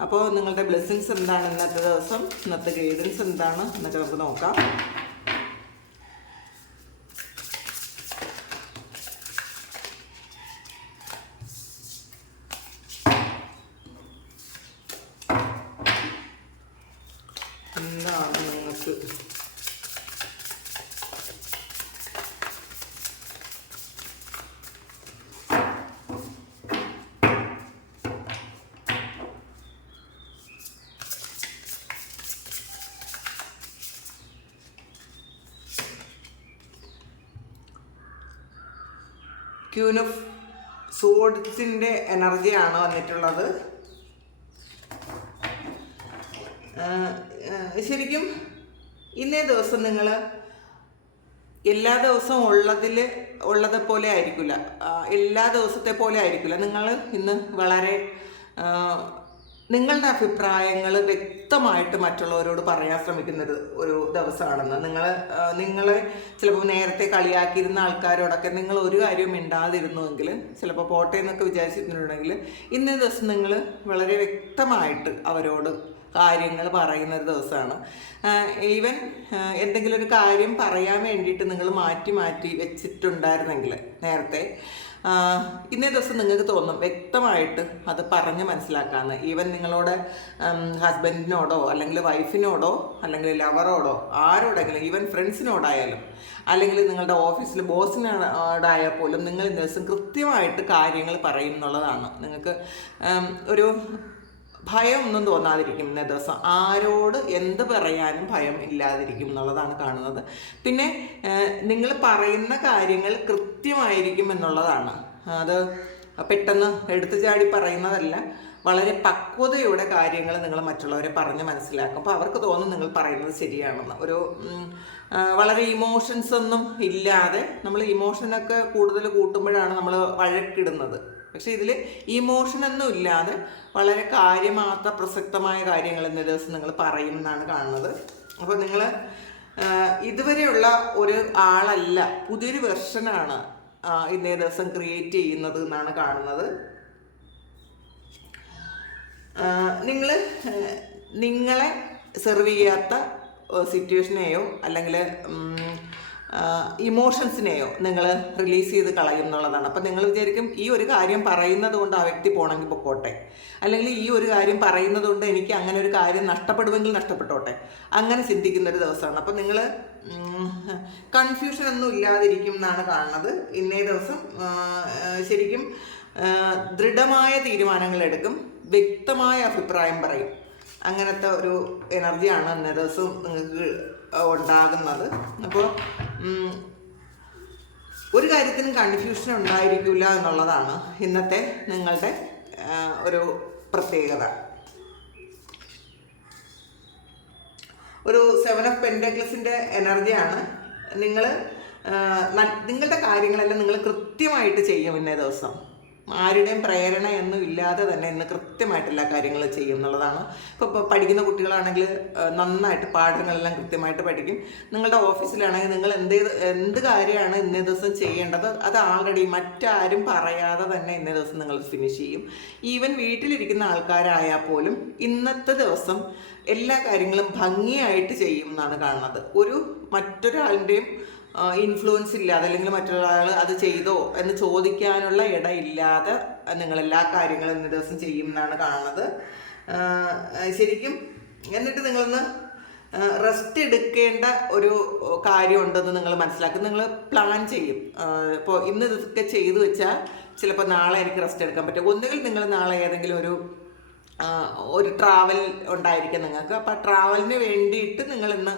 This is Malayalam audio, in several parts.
അപ്പോൾ നിങ്ങളുടെ ബ്ലെസ്സിങ്സ് എന്താണ് ഇന്നത്തെ ദിവസം? ഇന്നത്തെ ഗൈഡൻസ് എന്താണ്? എന്നൊക്കെ നമുക്ക് നോക്കാം. എന്താണ് നിങ്ങൾക്ക്? ഓഫ് സോഡ്സിന്റെ എനർജിയാണ് വന്നിട്ടുള്ളത്. ശരിക്കും ഇന്നേ ദിവസം നിങ്ങൾ എല്ലാ ദിവസവും ഉള്ളതിൽ ഉള്ളത് പോലെ ആയിരിക്കില്ല എല്ലാ ദിവസത്തെ പോലെ ആയിരിക്കില്ല നിങ്ങൾ ഇന്ന് വളരെ നിങ്ങളുടെ അഭിപ്രായങ്ങൾ വ്യക്തമായിട്ട് മറ്റുള്ളവരോട് പറയാൻ ശ്രമിക്കുന്ന ഒരു ദിവസമാണെന്ന്. നിങ്ങൾ നിങ്ങൾ ചിലപ്പോൾ നേരത്തെ കളിയാക്കിയിരുന്ന ആൾക്കാരോടൊക്കെ നിങ്ങൾ ഒരു കാര്യവും മിണ്ടാതിരുന്നുവെങ്കിൽ ചിലപ്പോൾ പോട്ടെ എന്നൊക്കെ വിചാരിച്ചിരുന്നുണ്ടെങ്കിൽ ഇന്നേ ദിവസം നിങ്ങൾ വളരെ വ്യക്തമായിട്ട് അവരോട് കാര്യങ്ങൾ പറയുന്ന ഒരു ദിവസമാണ്. ഈവൻ എന്തെങ്കിലും ഒരു കാര്യം പറയാൻ വേണ്ടിയിട്ട് നിങ്ങൾ മാറ്റി മാറ്റി വെച്ചിട്ടുണ്ടായിരുന്നെങ്കിൽ നേരത്തെ ഇന്നേ ദിവസം നിങ്ങൾക്ക് തോന്നും വ്യക്തമായിട്ട് അത് പറഞ്ഞ് മനസ്സിലാക്കാമെന്ന് ഈവൻ നിങ്ങളോട് ഹസ്ബൻഡിനോടോ അല്ലെങ്കിൽ വൈഫിനോടോ അല്ലെങ്കിൽ ലവറോടോ ആരോടെങ്കിലും ഈവൻ ഫ്രണ്ട്സിനോടായാലും അല്ലെങ്കിൽ നിങ്ങളുടെ ഓഫീസിൽ ബോസിനോടായാൽ പോലും നിങ്ങൾ ഇന്ന ദിവസം കൃത്യമായിട്ട് കാര്യങ്ങൾ പറയും എന്നുള്ളതാണ്. നിങ്ങൾക്ക് ഒരു ഭയം ഒന്നും തോന്നാതിരിക്കും ഇന്നേ ദിവസം. ആരോട് എന്ത് പറയാനും ഭയം ഇല്ലാതിരിക്കും എന്നുള്ളതാണ് കാണുന്നത്. പിന്നെ നിങ്ങൾ പറയുന്ന കാര്യങ്ങൾ കൃത്യമായിരിക്കും എന്നുള്ളതാണ്. അത് പെട്ടെന്ന് എടുത്തു ചാടി പറയുന്നതല്ല വളരെ പക്വതയോടെ കാര്യങ്ങൾ നിങ്ങൾ മറ്റുള്ളവരെ പറഞ്ഞ് മനസ്സിലാക്കും. അപ്പോൾ അവർക്ക് തോന്നും നിങ്ങൾ പറയുന്നത് ശരിയാണെന്ന്. ഒരു വളരെ ഇമോഷൻസ് ഒന്നും ഇല്ലാതെ നമ്മൾ ഇമോഷനൊക്കെ കൂടുതൽ കൂട്ടുമ്പോഴാണ് നമ്മൾ വഴക്കിടുന്നത്. പക്ഷേ ഇതിൽ ഇമോഷൻ ഒന്നും ഇല്ലാതെ വളരെ കാര്യമാത്ര പ്രസക്തമായ കാര്യങ്ങൾ ഇന്ന ദിവസം നിങ്ങൾ പറയും എന്നാണ് കാണുന്നത് അപ്പോൾ നിങ്ങൾ ഇതുവരെയുള്ള ഒരു ആളല്ല പുതിയൊരു വെർഷനാണ് ഇന്നേ ദിവസം ക്രിയേറ്റ് ചെയ്യുന്നത് എന്നാണ് കാണുന്നത്. നിങ്ങൾ നിങ്ങളെ സെർവ് ചെയ്യാത്ത സിറ്റുവേഷനെയോ അല്ലെങ്കിൽ ഇമോഷൻസിനെയോ നിങ്ങൾ റിലീസ് ചെയ്ത് കളയും എന്നുള്ളതാണ്. അപ്പം നിങ്ങൾ വിചാരിക്കും ഈ ഒരു കാര്യം പറയുന്നത് കൊണ്ട് ആ വ്യക്തി പോകണമെങ്കിൽ പൊക്കോട്ടെ അല്ലെങ്കിൽ ഈ ഒരു കാര്യം പറയുന്നത് കൊണ്ട് എനിക്ക് അങ്ങനെ ഒരു കാര്യം നഷ്ടപ്പെടുമെങ്കിൽ നഷ്ടപ്പെട്ടോട്ടെ. അങ്ങനെ ചിന്തിക്കുന്ന ഒരു ദിവസമാണ്. അപ്പം നിങ്ങൾ കൺഫ്യൂഷൻ ഒന്നും ഇല്ലാതിരിക്കും എന്നാണ് കാണുന്നത്. ഇന്നേ ദിവസം ശരിക്കും ദൃഢമായ തീരുമാനങ്ങൾ എടുക്കും. വ്യക്തമായ അഭിപ്രായം പറയും. അങ്ങനത്തെ ഒരു എനർജിയാണ് ഇന്നേ ദിവസം നിങ്ങൾക്ക് ഉണ്ടാകുന്നത്. അപ്പോൾ ഒരു കാര്യത്തിനും കൺഫ്യൂഷൻ ഉണ്ടായിരിക്കില്ല എന്നുള്ളതാണ് ഇന്നത്തെ നിങ്ങളുടെ ഒരു പ്രത്യേകത. ഒരു സെവൻ ഓഫ് പെൻഡക്ലസിന്റെ എനർജിയാണ് നിങ്ങൾ നിങ്ങളുടെ കാര്യങ്ങളെല്ലാം നിങ്ങൾ കൃത്യമായിട്ട് ചെയ്യും ഇന്നേ ദിവസം. ആരുടെയും പ്രേരണയൊന്നും ഇല്ലാതെ തന്നെ ഇന്ന് കൃത്യമായിട്ട് എല്ലാ കാര്യങ്ങളും ചെയ്യും എന്നുള്ളതാണ്. ഇപ്പോൾ പഠിക്കുന്ന കുട്ടികളാണെങ്കിൽ നന്നായിട്ട് പാഠങ്ങളെല്ലാം കൃത്യമായിട്ട് പഠിക്കും. നിങ്ങളുടെ ഓഫീസിലാണെങ്കിൽ നിങ്ങൾ എന്ത് എന്ത് കാര്യമാണ് ഇന്നേ ദിവസം ചെയ്യേണ്ടത്? അത് ആൾറെഡി മറ്റാരും പറയാതെ തന്നെ ഇന്നേ ദിവസം നിങ്ങൾ ഫിനിഷ് ചെയ്യും. ഈവൻ വീട്ടിലിരിക്കുന്ന ആൾക്കാരായാൽ പോലും ഇന്നത്തെ ദിവസം എല്ലാ കാര്യങ്ങളും ഭംഗിയായിട്ട് ചെയ്യും എന്നാണ് കാണുന്നത്. ഒരു മറ്റൊരാളിന്റെയും ഇൻഫ്ലുവൻസ് ഇല്ലാതെ അല്ലെങ്കിൽ മറ്റൊരാൾ അത് ചെയ്തോ എന്ന് ചോദിക്കാനുള്ള ഇടയില്ലാതെ നിങ്ങൾ എല്ലാ കാര്യങ്ങളും ഇന്ന ദിവസം ചെയ്യും എന്നാണ് കാണുന്നത്. ശരിക്കും എന്നിട്ട് നിങ്ങളൊന്ന് റെസ്റ്റ് എടുക്കേണ്ട ഒരു കാര്യമുണ്ടെന്ന് നിങ്ങൾ മനസ്സിലാക്കും. നിങ്ങൾ പ്ലാൻ ചെയ്യും. ഇപ്പോൾ ഇന്ന് ഇതൊക്കെ ചെയ്തു വെച്ചാൽ ചിലപ്പോൾ നാളെ എനിക്ക് റെസ്റ്റ് എടുക്കാൻ പറ്റും. ഒന്നുകിൽ നിങ്ങൾ നാളെ ഏതെങ്കിലും ഒരു ഒരു ട്രാവൽ ഉണ്ടായിരിക്കും നിങ്ങൾക്ക്. അപ്പോൾ ട്രാവലിന് വേണ്ടിയിട്ട് നിങ്ങൾ ഇന്ന്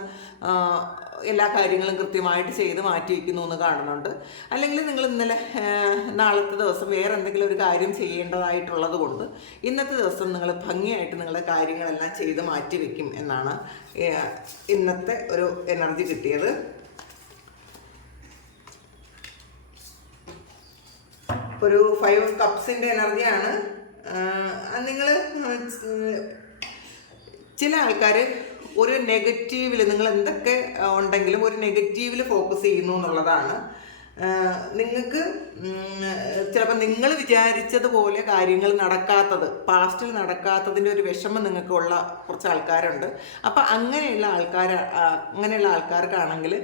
എല്ലാ കാര്യങ്ങളും കൃത്യമായിട്ട് ചെയ്ത് മാറ്റി വയ്ക്കുന്നു എന്ന് കാണുന്നുണ്ട്. അല്ലെങ്കിൽ നിങ്ങൾ ഇന്നലെ നാളത്തെ ദിവസം വേറെ എന്തെങ്കിലും ഒരു കാര്യം ചെയ്യേണ്ടതായിട്ടുള്ളത് കൊണ്ട് ഇന്നത്തെ ദിവസം നിങ്ങൾ ഭംഗിയായിട്ട് നിങ്ങളുടെ കാര്യങ്ങളെല്ലാം ചെയ്ത് മാറ്റി വെക്കും എന്നാണ് ഇന്നത്തെ ഒരു എനർജി കിട്ടിയത്. ഒരു ഫൈവ് കപ്സിന്റെ എനർജിയാണ്. നിങ്ങൾ ചില ആൾക്കാർ ഒരു നെഗറ്റീവിൽ നിങ്ങൾ എന്തൊക്കെ ഉണ്ടെങ്കിലും ഒരു നെഗറ്റീവിൽ ഫോക്കസ് ചെയ്യുന്നു എന്നുള്ളതാണ്. നിങ്ങൾക്ക് ചിലപ്പോൾ നിങ്ങൾ വിചാരിച്ചതുപോലെ കാര്യങ്ങൾ നടക്കാത്തത് പാസ്റ്റിൽ നടക്കാത്തതിന്റെ ഒരു വിഷമം നിങ്ങൾക്കുള്ള കുറച്ച് ആൾക്കാരുണ്ട്. അപ്പം അങ്ങനെയുള്ള ആൾക്കാർ അങ്ങനെയുള്ള ആൾക്കാർക്കാണെങ്കിൽ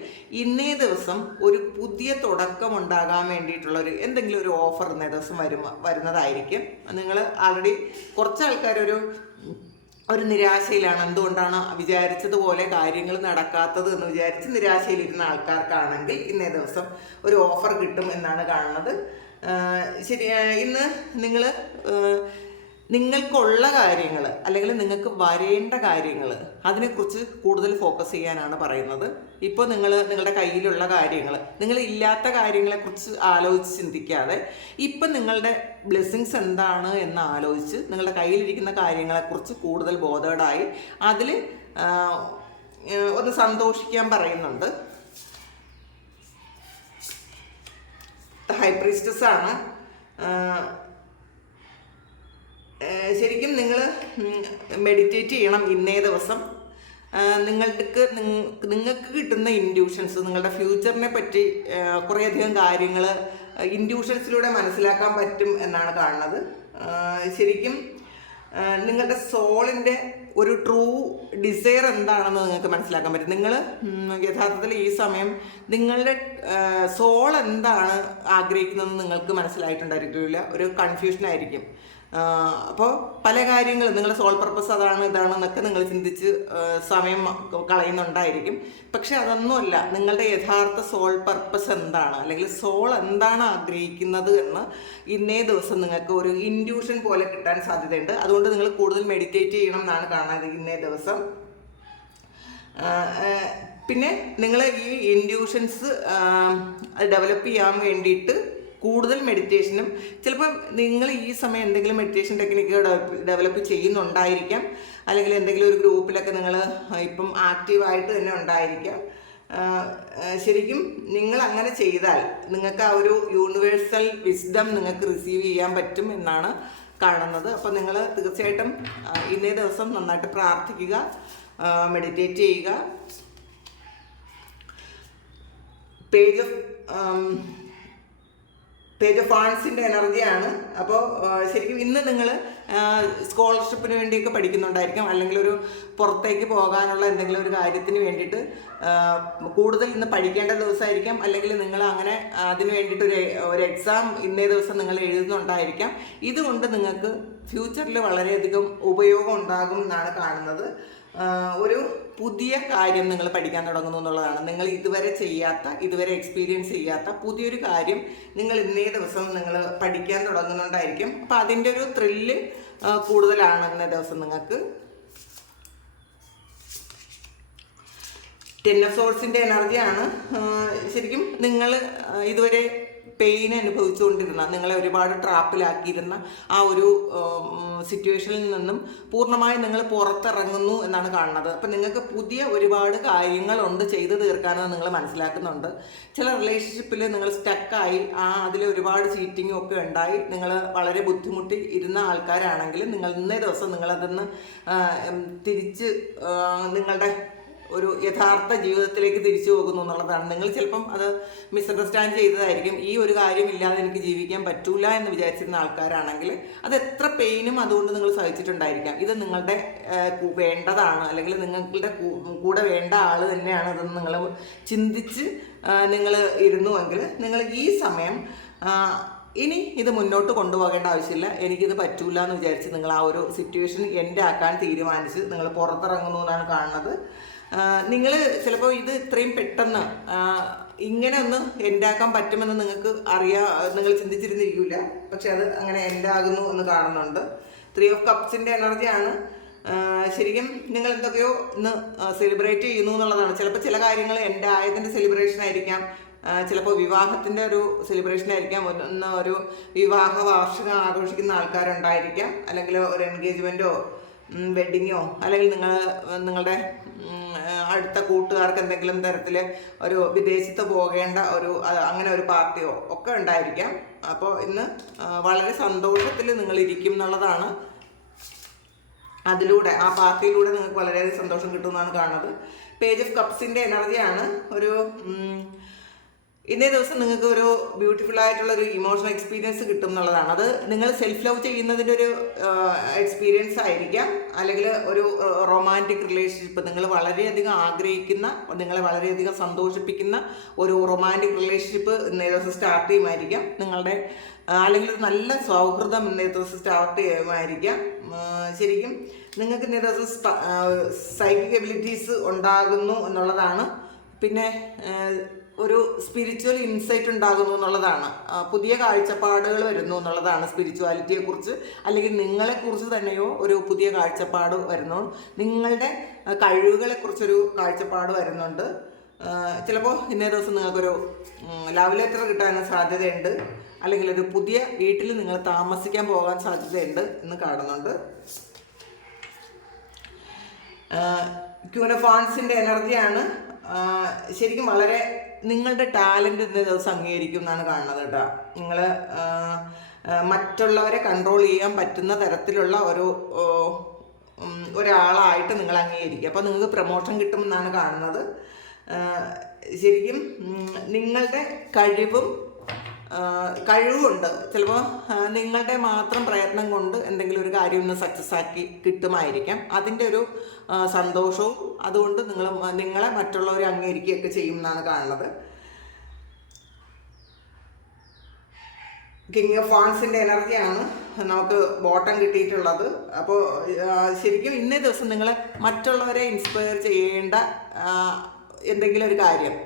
ഇന്നേ ദിവസം ഒരു പുതിയ തുടക്കം ഉണ്ടാകാൻ വേണ്ടിയിട്ടുള്ള ഒരു എന്തെങ്കിലും ഒരു ഓഫർ ഇന്നേ ദിവസം വരും വരുന്നതായിരിക്കും. നിങ്ങൾ ആൾറെഡി കുറച്ച് ആൾക്കാരൊരു ഒരു നിരാശയിലാണ്. എന്തുകൊണ്ടാണ് വിചാരിച്ചതുപോലെ കാര്യങ്ങൾ നടക്കാത്തത് എന്ന് വിചാരിച്ച് നിരാശയിലിരുന്ന ആൾക്കാർക്കാണെങ്കിൽ ഇന്നേ ദിവസം ഒരു ഓഫർ കിട്ടും എന്നാണ് കാണുന്നത്. ശരി ഇന്ന് നിങ്ങൾ നിങ്ങൾക്കുള്ള കാര്യങ്ങൾ അല്ലെങ്കിൽ നിങ്ങൾക്ക് വരേണ്ട കാര്യങ്ങൾ അതിനെക്കുറിച്ച് കൂടുതൽ ഫോക്കസ് ചെയ്യാനാണ് പറയുന്നത്. ഇപ്പോൾ നിങ്ങൾ നിങ്ങളുടെ കയ്യിലുള്ള കാര്യങ്ങൾ നിങ്ങൾ ഇല്ലാത്ത കാര്യങ്ങളെക്കുറിച്ച് ആലോചിച്ച് ചിന്തിക്കാതെ ഇപ്പം നിങ്ങളുടെ ബ്ലെസ്സിങ്സ് എന്താണ് എന്ന് ആലോചിച്ച് നിങ്ങളുടെ കയ്യിലിരിക്കുന്ന കാര്യങ്ങളെക്കുറിച്ച് കൂടുതൽ ബോധേഡായി അതിൽ ഒന്ന് സന്തോഷിക്കാൻ പറയുന്നുണ്ട്. ഹൈ പ്രീസ്റ്റസ് ആണ്. ശരിക്കും നിങ്ങൾ മെഡിറ്റേറ്റ് ചെയ്യണം ഇന്നേ ദിവസം. നിങ്ങൾക്ക് നിങ്ങൾക്ക് കിട്ടുന്ന ഇൻഡ്യൂഷൻസ് നിങ്ങളുടെ ഫ്യൂച്ചറിനെ പറ്റി കുറേയധികം കാര്യങ്ങൾ ഇൻഡ്യൂഷൻസിലൂടെ മനസ്സിലാക്കാൻ പറ്റും എന്നാണ് കാണുന്നത്. ശരിക്കും നിങ്ങളുടെ സോളിന്റെ ഒരു ട്രൂ ഡിസയർ എന്താണെന്ന് നിങ്ങൾക്ക് മനസ്സിലാക്കാൻ പറ്റും. നിങ്ങൾ യഥാർത്ഥത്തിൽ ഈ സമയം നിങ്ങളുടെ സോൾ എന്താണ് ആഗ്രഹിക്കുന്നതെന്ന് നിങ്ങൾക്ക് മനസ്സിലായിട്ടുണ്ടായിരിക്കില്ല. ഒരു കൺഫ്യൂഷൻ ആയിരിക്കും. അപ്പോൾ പല കാര്യങ്ങളും നിങ്ങളുടെ സോൾ പർപ്പസ് അതാണ് ഇതാണെന്നൊക്കെ നിങ്ങൾ ചിന്തിച്ച് സമയം കളയുന്നുണ്ടായിരിക്കും. പക്ഷെ അതൊന്നുമല്ല നിങ്ങളുടെ യഥാർത്ഥ സോൾ പർപ്പസ് എന്താണ്? അല്ലെങ്കിൽ സോൾ എന്താണ് ആഗ്രഹിക്കുന്നത് എന്ന് ഇന്നേ ദിവസം നിങ്ങൾക്ക് ഒരു ഇൻഡ്യൂഷൻ പോലെ കിട്ടാൻ സാധ്യതയുണ്ട്. അതുകൊണ്ട് നിങ്ങൾ കൂടുതൽ മെഡിറ്റേറ്റ് ചെയ്യണം എന്നാണ് കാണാൻ ഇന്നേ ദിവസം. പിന്നെ നിങ്ങൾ ഈ ഇൻഡ്യൂഷൻസ് ഡെവലപ്പ് ചെയ്യാൻ വേണ്ടിയിട്ട് കൂടുതൽ മെഡിറ്റേഷനും ചിലപ്പം നിങ്ങൾ ഈ സമയം എന്തെങ്കിലും മെഡിറ്റേഷൻ ടെക്നിക്ക് ഡെവലപ്പ് ചെയ്യുന്നുണ്ടായിരിക്കാം. അല്ലെങ്കിൽ എന്തെങ്കിലും ഒരു ഗ്രൂപ്പിലൊക്കെ നിങ്ങൾ ഇപ്പം ആക്റ്റീവായിട്ട് തന്നെ ഉണ്ടായിരിക്കാം. ശരിക്കും നിങ്ങൾ അങ്ങനെ ചെയ്താൽ നിങ്ങൾക്ക് ആ ഒരു യൂണിവേഴ്സൽ വിസ്ഡം നിങ്ങൾക്ക് റിസീവ് ചെയ്യാൻ പറ്റും എന്നാണ് കാണുന്നത്. അപ്പോൾ നിങ്ങൾ തീർച്ചയായിട്ടും ഇന്നേ ദിവസം നന്നായിട്ട് പ്രാർത്ഥിക്കുക മെഡിറ്റേറ്റ് ചെയ്യുക. പേജ് ഓഫ് പേജ് ഓഫ് ആൺസിന്റെ എനർജിയാണ് അപ്പോൾ ശരിക്കും ഇന്ന് നിങ്ങൾ സ്കോളർഷിപ്പിന് വേണ്ടിയൊക്കെ പഠിക്കുന്നുണ്ടായിരിക്കും. അല്ലെങ്കിൽ ഒരു പുറത്തേക്ക് പോകാനുള്ള എന്തെങ്കിലും ഒരു കാര്യത്തിന് വേണ്ടിയിട്ട് കൂടുതൽ ഇന്ന് പഠിക്കേണ്ട ദിവസമായിരിക്കാം. അല്ലെങ്കിൽ നിങ്ങൾ അങ്ങനെ അതിന് വേണ്ടിയിട്ട് ഒരു ഒരു എക്സാം ഇന്നേ ദിവസം നിങ്ങൾ എഴുതുന്നുണ്ടായിരിക്കാം. ഇതുകൊണ്ട് നിങ്ങൾക്ക് ഫ്യൂച്ചറിൽ വളരെയധികം ഉപയോഗം ഉണ്ടാകും എന്നാണ് കാണുന്നത്. ഒരു പുതിയ കാര്യം നിങ്ങൾ പഠിക്കാൻ തുടങ്ങുന്നു എന്നുള്ളതാണ്. നിങ്ങൾ ഇതുവരെ ചെയ്യാത്ത ഇതുവരെ എക്സ്പീരിയൻസ് ചെയ്യാത്ത പുതിയൊരു കാര്യം നിങ്ങൾ ഇന്നേ ദിവസം നിങ്ങൾ പഠിക്കാൻ തുടങ്ങുന്നുണ്ടായിരിക്കും. അപ്പം അതിന്റെ ഒരു ത്രില്ല് കൂടുതലാണ് ഇന്നേ ദിവസം നിങ്ങൾക്ക്. ടെൻ ഓഫ് സോൾസിന്റെ എനർജിയാണ് ശരിക്കും നിങ്ങൾ ഇതുവരെ പെയിൻ അനുഭവിച്ചുകൊണ്ടിരുന്ന നിങ്ങളെ ഒരുപാട് ട്രാപ്പിലാക്കിയിരുന്ന ആ ഒരു സിറ്റുവേഷനിൽ നിന്നും പൂർണമായും നിങ്ങൾ പുറത്തിറങ്ങുന്നു എന്നാണ് കാണുന്നത്. അപ്പം നിങ്ങൾക്ക് പുതിയ ഒരുപാട് കാര്യങ്ങളുണ്ട് ചെയ്തു തീർക്കാനെന്ന് നിങ്ങൾ മനസ്സിലാക്കുന്നുണ്ട്. ചില റിലേഷൻഷിപ്പിൽ നിങ്ങൾ സ്റ്റക്കായി ആ അതിൽ ഒരുപാട് ചീറ്റിങ്ങും ഒക്കെ ഉണ്ടായി. നിങ്ങൾ വളരെ ബുദ്ധിമുട്ടി ഇരുന്ന ആൾക്കാരാണെങ്കിൽ നിങ്ങൾ ഇന്നേ ദിവസം നിങ്ങളതിന്ന് തിരിച്ച് നിങ്ങളുടെ ഒരു യഥാർത്ഥ ജീവിതത്തിലേക്ക് തിരിച്ചു പോകുന്നു എന്നുള്ളതാണ്. നിങ്ങൾ ചിലപ്പം അത് മിസ്അണ്ടർസ്റ്റാൻഡ് ചെയ്തതായിരിക്കും. ഈ ഒരു കാര്യം ഇല്ലാതെ എനിക്ക് ജീവിക്കാൻ പറ്റൂല എന്ന് വിചാരിച്ചിരുന്ന ആൾക്കാരാണെങ്കിൽ അത് എത്ര പെയിനും അതുകൊണ്ട് നിങ്ങൾ സഹിച്ചിട്ടുണ്ടായിരിക്കാം. ഇത് നിങ്ങളുടെ വേണ്ടതാണ്. അല്ലെങ്കിൽ നിങ്ങളുടെ കൂടെ വേണ്ട ആൾ തന്നെയാണ് അതെന്ന് നിങ്ങൾ ചിന്തിച്ച് നിങ്ങൾ ഇരുന്നുവെങ്കിൽ നിങ്ങൾ ഈ സമയം ഇനി ഇത് മുന്നോട്ട് കൊണ്ടുപോകേണ്ട ആവശ്യമില്ല. എനിക്കിത് പറ്റൂല എന്ന് വിചാരിച്ച് നിങ്ങൾ ആ ഒരു സിറ്റുവേഷൻ എന്റെ ആക്കാൻ തീരുമാനിച്ച് നിങ്ങൾ പുറത്തിറങ്ങുന്നു എന്നാണ് കാണുന്നത്. നിങ്ങൾ ചിലപ്പോൾ ഇത് ഇത്രയും പെട്ടെന്ന് ഇങ്ങനെ ഒന്ന് എൻഡാക്കാൻ പറ്റുമെന്ന് നിങ്ങൾക്ക് അറിയാ നിങ്ങൾ ചിന്തിച്ചിരുന്നിരിക്കില്ല പക്ഷെ അത് അങ്ങനെ എൻഡാകുന്നു എന്ന് കാണുന്നുണ്ട്. ത്രീ ഓഫ് കപ്സിന്റെ എനർജിയാണ് ശരിക്കും നിങ്ങൾ എന്തൊക്കെയോ ഇന്ന് സെലിബ്രേറ്റ് ചെയ്യുന്നു എന്നുള്ളതാണ്. ചിലപ്പോൾ ചില കാര്യങ്ങൾ എന്റെ ആയതിന്റെ സെലിബ്രേഷൻ ആയിരിക്കാം ചിലപ്പോൾ വിവാഹത്തിന്റെ ഒരു സെലിബ്രേഷൻ ആയിരിക്കാം. ഒന്ന് ഒരു വിവാഹ വാർഷികം ആഘോഷിക്കുന്ന ആൾക്കാരുണ്ടായിരിക്കാം. അല്ലെങ്കിൽ ഒരു എൻഗേജ്മെന്റോ വെഡിങ്ങോ അല്ലെങ്കിൽ നിങ്ങൾ നിങ്ങളുടെ അടുത്ത കൂട്ടുകാർക്ക് എന്തെങ്കിലും തരത്തിൽ ഒരു വിദേശത്ത് പോകേണ്ട ഒരു അങ്ങനെ ഒരു പാർട്ടിയോ ഒക്കെ ഉണ്ടായിരിക്കാം. അപ്പോൾ ഇന്ന് വളരെ സന്തോഷത്തിൽ നിങ്ങൾ ഇരിക്കും എന്നുള്ളതാണ് അതിലൂടെ ആ പാർട്ടിയിലൂടെ നിങ്ങൾക്ക് വളരെയധികം സന്തോഷം കിട്ടുമെന്നാണ് കാണുന്നത്. പേജ് ഓഫ് കപ്സിന്റെ എനർജിയാണ് ഒരു ഇന്നേ ദിവസം നിങ്ങൾക്ക് ഒരു ബ്യൂട്ടിഫുൾ ആയിട്ടുള്ള ഒരു ഇമോഷണൽ എക്സ്പീരിയൻസ് കിട്ടും എന്നുള്ളതാണ്. അത് നിങ്ങൾ സെൽഫ് ലവ് ചെയ്യുന്നതിന്റെ ഒരു എക്സ്പീരിയൻസ് ആയിരിക്കാം. അല്ലെങ്കിൽ ഒരു റൊമാന്റിക് റിലേഷൻഷിപ്പ് നിങ്ങൾ വളരെയധികം ആഗ്രഹിക്കുന്ന നിങ്ങളെ വളരെയധികം സന്തോഷിപ്പിക്കുന്ന ഒരു റൊമാന്റിക് റിലേഷൻഷിപ്പ് ഇന്നേ ദിവസം സ്റ്റാർട്ട് ചെയ്യുമായിരിക്കാം. നിങ്ങളുടെ അല്ലെങ്കിൽ നല്ല സൗഹൃദം ഇന്നേ ദിവസം സ്റ്റാർട്ട് ചെയ്യുമായിരിക്കാം. ശരിക്കും നിങ്ങൾക്ക് ഇന്നേ ദിവസം സൈക്കിക് എബിലിറ്റീസ് ഉണ്ടാകുന്നു എന്നുള്ളതാണ്. പിന്നെ ഒരു സ്പിരിച്വൽ ഇൻസൈറ്റ് ഉണ്ടാകുന്നു എന്നുള്ളതാണ്. പുതിയ കാഴ്ചപ്പാടുകൾ വരുന്നു എന്നുള്ളതാണ് സ്പിരിച്വാലിറ്റിയെ കുറിച്ച്. അല്ലെങ്കിൽ നിങ്ങളെക്കുറിച്ച് തന്നെയോ ഒരു പുതിയ കാഴ്ചപ്പാട് വരുന്നു. നിങ്ങളുടെ കഴിവുകളെക്കുറിച്ചൊരു കഴിവുകളെ കുറിച്ചൊരു കാഴ്ചപ്പാട് വരുന്നുണ്ട്. ചിലപ്പോൾ ഇന്നേ ദിവസം നിങ്ങൾക്കൊരു ലവ് ലെറ്റർ കിട്ടാൻ സാധ്യതയുണ്ട്. അല്ലെങ്കിൽ ഒരു പുതിയ വീട്ടിൽ നിങ്ങൾ താമസിക്കാൻ പോകാൻ സാധ്യതയുണ്ട് എന്ന് കാണുന്നുണ്ട്. ക്യൂനഫോൺസിന്റെ എനർജിയാണ് ശരിക്കും വളരെ നിങ്ങളുടെ ടാലന്റ് ഇന്നേ ദിവസം അംഗീകരിക്കും എന്നാണ് കാണുന്നത് കേട്ടോ. നിങ്ങൾ മറ്റുള്ളവരെ കൺട്രോൾ ചെയ്യാൻ പറ്റുന്ന തരത്തിലുള്ള ഒരു ഒരാളായിട്ട് നിങ്ങൾ അംഗീകരിക്കുക. അപ്പോൾ നിങ്ങൾക്ക് പ്രൊമോഷൻ കിട്ടുമെന്നാണ് കാണുന്നത്. ശരിക്കും നിങ്ങളുടെ കഴിവും കഴിവുണ്ട്. ചിലപ്പോൾ നിങ്ങളുടെ മാത്രം പ്രയത്നം കൊണ്ട് എന്തെങ്കിലും ഒരു കാര്യം ഒന്ന് സക്സസ് ആക്കി കിട്ടുമായിരിക്കാം. അതിന്റെ ഒരു സന്തോഷവും അതുകൊണ്ട് നിങ്ങൾ നിങ്ങളെ മറ്റുള്ളവർ അംഗീകരിക്കുകയൊക്കെ ചെയ്യും എന്നാണ് കാണുന്നത്. കിങ് ഓഫ് ഫാൻസിന്റെ എനർജിയാണ് നമുക്ക് ബോട്ടം കിട്ടിയിട്ടുള്ളത്. അപ്പോൾ ശരിക്കും ഇന്നേ ദിവസം നിങ്ങൾ മറ്റുള്ളവരെ ഇൻസ്പയർ ചെയ്യേണ്ട എന്തെങ്കിലും ഒരു കാര്യം.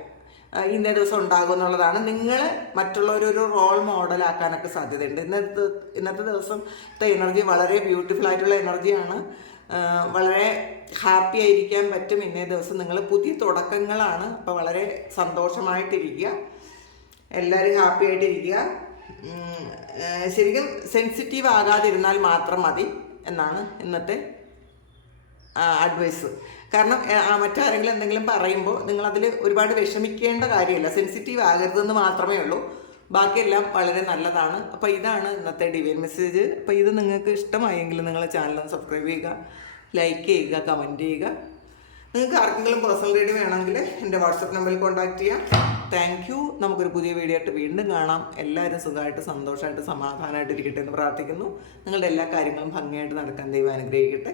ഇന്നേ ദിവസം ഉണ്ടാകും എന്നുള്ളതാണ്. നിങ്ങൾ മറ്റുള്ളവരൊരു റോൾ മോഡലാക്കാനൊക്കെ സാധ്യതയുണ്ട്. ഇന്നത്തെ ഇന്നത്തെ ദിവസത്തെ എനർജി വളരെ ബ്യൂട്ടിഫുൾ ആയിട്ടുള്ള എനർജിയാണ് വളരെ ഹാപ്പി ആയിരിക്കാൻ പറ്റും ഇന്നേ ദിവസം. നിങ്ങൾ പുതിയ തുടക്കങ്ങളാണ്. അപ്പോൾ വളരെ സന്തോഷമായിട്ടിരിക്കുക. എല്ലാവരും ഹാപ്പി ആയിട്ടിരിക്കുക. ശരിക്കും സെൻസിറ്റീവ് ആകാതിരുന്നാൽ മാത്രം മതി എന്നാണ് ഇന്നത്തെ അഡ്വൈസ് കാരണം മറ്റാരെങ്കിലും എന്തെങ്കിലും പറയുമ്പോൾ നിങ്ങൾ നിങ്ങളതിൽ ഒരുപാട് വിഷമിക്കേണ്ട കാര്യമില്ല. സെൻസിറ്റീവ് ആകരുതെന്ന് മാത്രമേ ഉള്ളൂ. ബാക്കിയെല്ലാം വളരെ നല്ലതാണ്. അപ്പോൾ ഇതാണ് ഇന്നത്തെ ഡിവൈൻ മെസ്സേജ്. അപ്പോൾ ഇത് നിങ്ങൾക്ക് ഇഷ്ടമായെങ്കിൽ നിങ്ങൾ ചാനൽ സബ്സ്ക്രൈബ് ചെയ്യുക ലൈക്ക് ചെയ്യുക കമന്റ് ചെയ്യുക. നിങ്ങൾക്ക് ആർക്കെങ്കിലും പേഴ്സണൽ റീഡിംഗ് വേണമെങ്കിൽ എന്റെ വാട്സപ്പ് നമ്പറിൽ കോൺടാക്ട് ചെയ്യാം. Thank you. നമുക്കൊരു പുതിയ വീഡിയോ ആയിട്ട് വീണ്ടും കാണാം. എല്ലാവരും സുഖമായിട്ട് സന്തോഷമായിട്ട് സമാധാനമായിട്ട് ഇരിക്കട്ടെ എന്ന് പ്രാർത്ഥിക്കുന്നു. നിങ്ങളുടെ എല്ലാ കാര്യങ്ങളും ഭംഗിയായിട്ട് നടക്കാൻ ദൈവം അനുഗ്രഹിക്കട്ടെ.